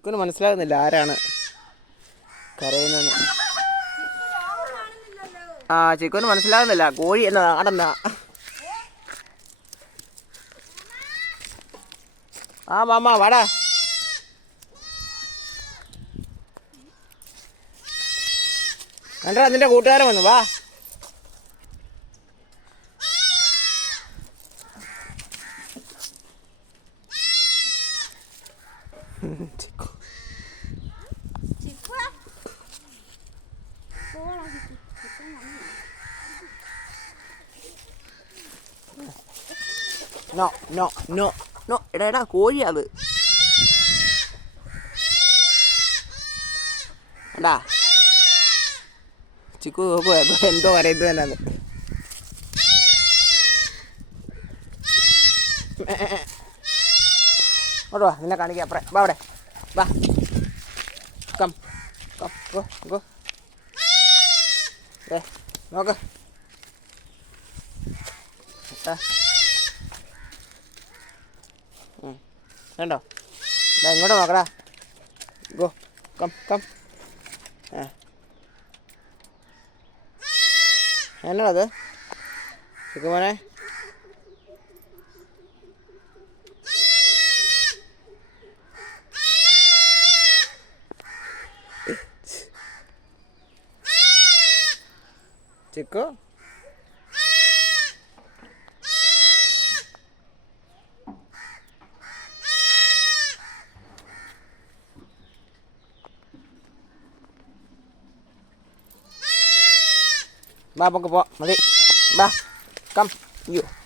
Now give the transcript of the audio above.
ചിക്കുന് മനസ്സിലാകുന്നില്ല ആരാണ് കരയുന്നത് ആ ചിക്കുന് മനസ്സിലാകുന്നില്ല. കോഴി എന്ന ആടന്ന. ആ മാമ വാടാ. കണ്ടാ നിന്റെ കൂട്ടുകാരൻ വന്നു. വാ. Chikku no no no no എടാ എടാ കോഴിയാ അത് എടാ ചിക്കു നോക്കുക എന്തോ പറയുന്നത് തന്നെ അത് ഇങ്ങോട്ട് വാ നിന്നെ കാണിക്കാം അപ്പറേ. വാ അവിടെ. വാ. കം. കം. ഗോ ഗോ ഏ നോക്ക്. ആ. കണ്ടോ? എടാ ഇങ്ങോട്ട് നോക്കടാ. ഗോ. Come come. ഏ എന്നാണത് ചിക്കുമോനെ Chico. Ba bong ke po, mari. Ba. Come.